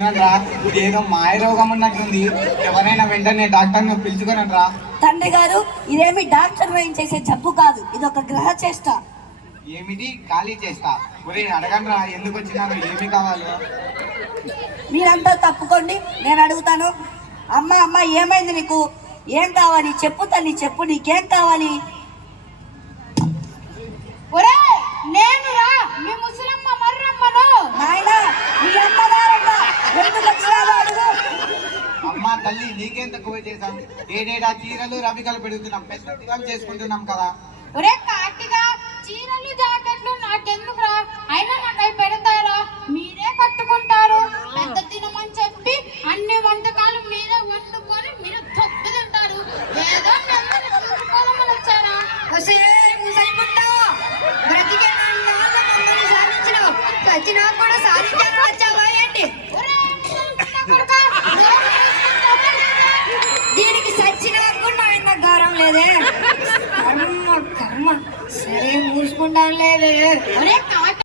ఇదేదో మాయరోగం ఉన్నట్టుంది. ఎవరైనా వెంటనే డాక్టర్ని పిలుచుకోనండి రా. తండ్రి గారు, ఇదేమి డాక్టర్ ఏం చేసే జబ్బు కాదు, ఇది ఒక గ్రహ చేష్ట. ఏమిటి ఖాళీ చేస్తా? ఒరే అడగండి రా, ఎందుకు వచ్చినాను, ఏమి కావాలో. మీరంతా తప్పుకోండి, నేను అడుగుతాను. అమ్మ అమ్మ, ఏమైంది నీకు? ఏం కావాలి చెప్పు తల్లి, చెప్పు, నీకేం కావాలి? ఒరే నేను రా, మీ ముసలమ్మ మర్రమ్మను. నాయనా, మీ అమ్మగారమ్మ ఎందుకు వచ్చినారో అడుగు. అమ్మా తల్లి, నీకేం తక్కువ చేశాం? ఏడేడా చీరలు రవికలు పెడుతున్నాం, ఫెస్టివల్ చేసుకుంటున్నాం కదా. ఒరే కార్తిగా, చీరలు జాకెట్లు నాకెందుకురా? అయినా నాకు అవి పెడతారా? మీరే కట్టుకుంటారు. పెద్ద తినమని చెప్పి అన్ని వంటకాలు మీరే వండుకొని మీరు తప్పు తింటారు. ఏదో నెమ్మది చూసుకోవాలని వచ్చారా? వచ్చినా కూడా సాధించాలని వచ్చావా ఏంటి? దీనికి సచ్చినా కూడా నా ఇంత గౌరవం లేదే. కర్మ కర్మ, సరే మూసుకుంటాను లేవే. ఒరే